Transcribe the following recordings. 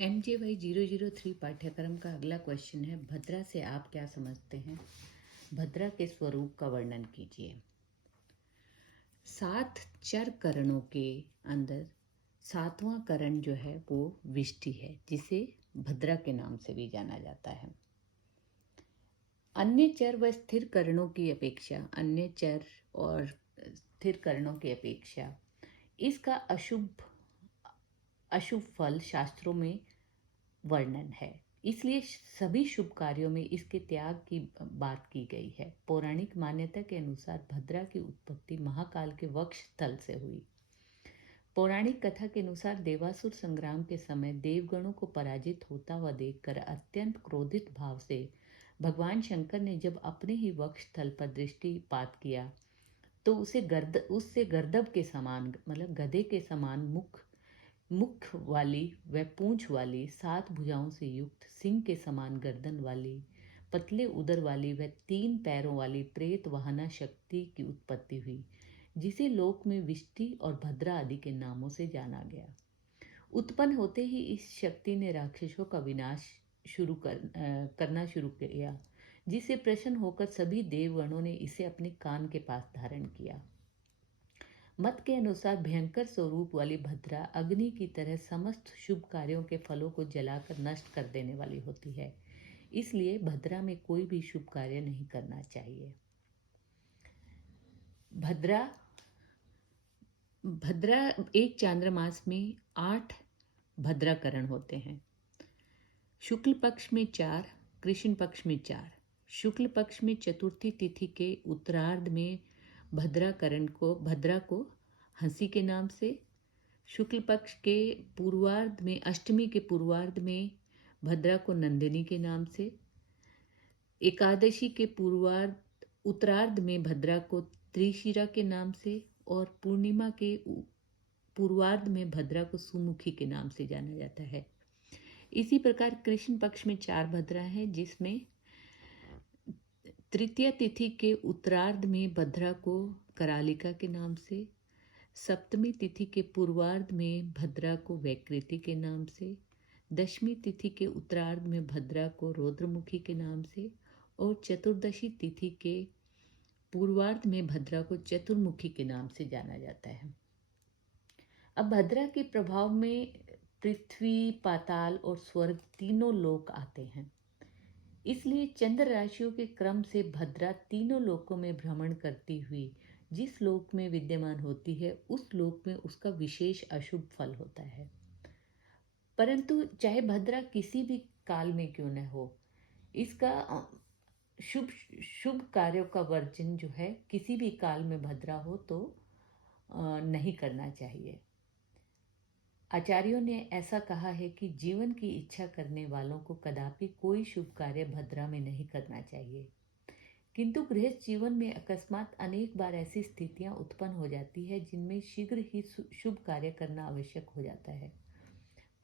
MJY 003 पाठ्यक्रम का अगला क्वेश्चन है, भद्रा से आप क्या समझते हैं? भद्रा के स्वरूप का वर्णन कीजिए। 7 चर करणों के अंदर 7वां करण जो है वो विष्टि है, जिसे भद्रा के नाम से भी जाना जाता है। अन्य चर व स्थिर करणों की अपेक्षा इसका अशुभ फल शास्त्रों में वर्णन है, इसलिए सभी शुभ कार्यों में इसके त्याग की बात की गई है। पौराणिक मान्यता के अनुसार भद्रा की उत्पत्ति महाकाल के वक्ष स्थल से हुई। पौराणिक कथा के अनुसार देवासुर संग्राम के समय देवगणों को पराजित होता हुआ देखकर अत्यंत क्रोधित भाव से भगवान शंकर ने जब अपने ही वक्ष स्थल पर दृष्टिपात किया तो उससे गर्दभ के समान, मतलब गधे के समान मुख वाली व पूंछ वाली, 7 भुजाओं से युक्त, सिंह के समान गर्दन वाली, पतले उदर वाली व 3 पैरों वाली प्रेत वाहना शक्ति की उत्पत्ति हुई, जिसे लोक में विष्टि और भद्रा आदि के नामों से जाना गया। उत्पन्न होते ही इस शक्ति ने राक्षसों का विनाश करना शुरू किया, जिससे प्रसन्न होकर सभी देवगणों ने इसे अपने कान के पास धारण किया। मत के अनुसार भयंकर स्वरूप वाली भद्रा अग्नि की तरह समस्त शुभ कार्यों के फलों को जलाकर नष्ट कर देने वाली होती है, इसलिए भद्रा में कोई भी शुभ कार्य नहीं करना चाहिए। भद्रा एक चांद्रमास में 8 भद्राकरण होते हैं। शुक्ल पक्ष में 4, कृष्ण पक्ष में 4। शुक्ल पक्ष में चतुर्थी तिथि के उत्तरार्ध में भद्रा को हंसी के नाम से, शुक्ल पक्ष के पूर्वार्ध में, अष्टमी के पूर्वार्ध में भद्रा को नंदिनी के नाम से, एकादशी के उत्तरार्ध में भद्रा को त्रिशिरा के नाम से और पूर्णिमा के पूर्वार्ध में भद्रा को सुमुखी के नाम से जाना जाता है। इसी प्रकार कृष्ण पक्ष में 4 भद्रा हैं, जिसमें तृतीय तिथि के उत्तरार्ध में भद्रा को करालिका के नाम से, सप्तमी तिथि के पूर्वार्ध में भद्रा को वैकृति के नाम से, दशमी तिथि के उत्तरार्ध में भद्रा को रौद्रमुखी के नाम से और चतुर्दशी तिथि के पूर्वार्ध में भद्रा को चतुर्मुखी के नाम से जाना जाता है। अब भद्रा के प्रभाव में पृथ्वी, पाताल और स्वर्ग तीनों लोक आते हैं, इसलिए चंद्र राशियों के क्रम से भद्रा तीनों लोकों में भ्रमण करती हुई जिस लोक में विद्यमान होती है, उस लोक में उसका विशेष अशुभ फल होता है। परंतु चाहे भद्रा किसी भी काल में क्यों न हो, इसका शुभ कार्यों का वर्जन जो है, किसी भी काल में भद्रा हो तो नहीं करना चाहिए। आचार्यों ने ऐसा कहा है कि जीवन की इच्छा करने वालों को कदापि कोई शुभ कार्य भद्रा में नहीं करना चाहिए, किंतु गृहस्थ जीवन में अकस्मात अनेक बार ऐसी स्थितियां उत्पन्न हो जाती है जिनमें शीघ्र ही शुभ कार्य करना आवश्यक हो जाता है।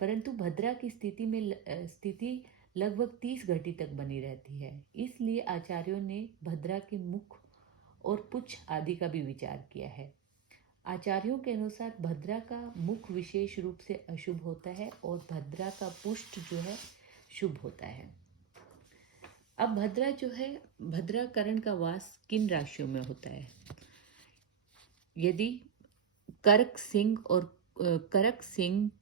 परंतु भद्रा की स्थिति लगभग 30 घटी तक बनी रहती है, इसलिए आचार्यों ने भद्रा के मुख और पुच्छ आदि का भी विचार किया है। आचार्यों के अनुसार भद्रा का मुख विशेष रूप से अशुभ होता है और भद्रा का पुष्ट जो है शुभ होता है। अब भद्रा जो है, भद्रा करण का वास किन राशियों में होता है? यदि कर्क, सिंह,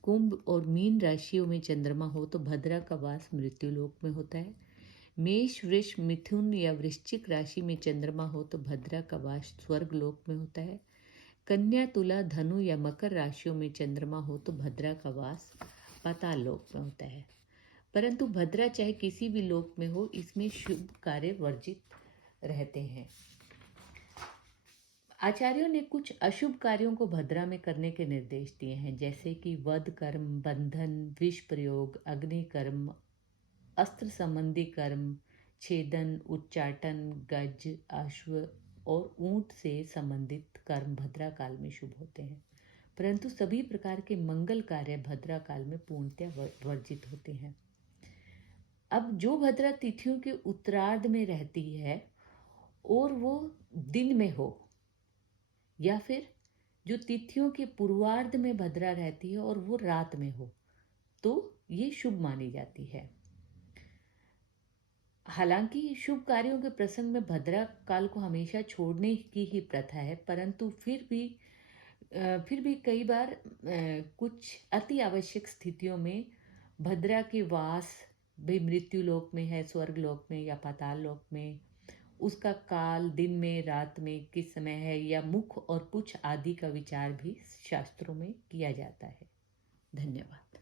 कुंभ और मीन राशियों में चंद्रमा हो तो भद्रा का वास मृत्युलोक में होता है। मेष, वृष, मिथुन या वृश्चिक राशि में चंद्रमा हो तो भद्रा का वास स्वर्ग लोक में होता है। कन्या, तुला, धनु या मकर राशियों में चंद्रमा हो तो भद्रा का वास पाताल लोक में होता है। परंतु भद्रा चाहे किसी भी लोक में हो, इसमें शुभ कार्य वर्जित रहते हैं। आचार्यों ने कुछ अशुभ कार्यों को भद्रा में करने के निर्देश दिए हैं, जैसे कि वध कर्म, बंधन, विष प्रयोग, अग्नि कर्म, अस्त्र संबंधी कर्म, छेदन, उच्चाटन, गज, अश्व और ऊंट से संबंधित कर्म भद्रा काल में शुभ होते हैं। परंतु सभी प्रकार के मंगल कार्य भद्रा काल में पूर्णतः वर्जित होते हैं। अब जो भद्रा तिथियों के उत्तरार्ध में रहती है और वो दिन में हो, या फिर जो तिथियों के पूर्वार्ध में भद्रा रहती है और वो रात में हो, तो ये शुभ मानी जाती है। हालांकि शुभ कार्यों के प्रसंग में भद्रा काल को हमेशा छोड़ने की ही प्रथा है, परंतु फिर भी कई बार कुछ अति आवश्यक स्थितियों में भद्रा के वास भी मृत्यु लोक में है, स्वर्ग लोक में या पाताल लोक में, उसका काल दिन में रात में किस समय है, या मुख और पुछ आदि का विचार भी शास्त्रों में किया जाता है। धन्यवाद।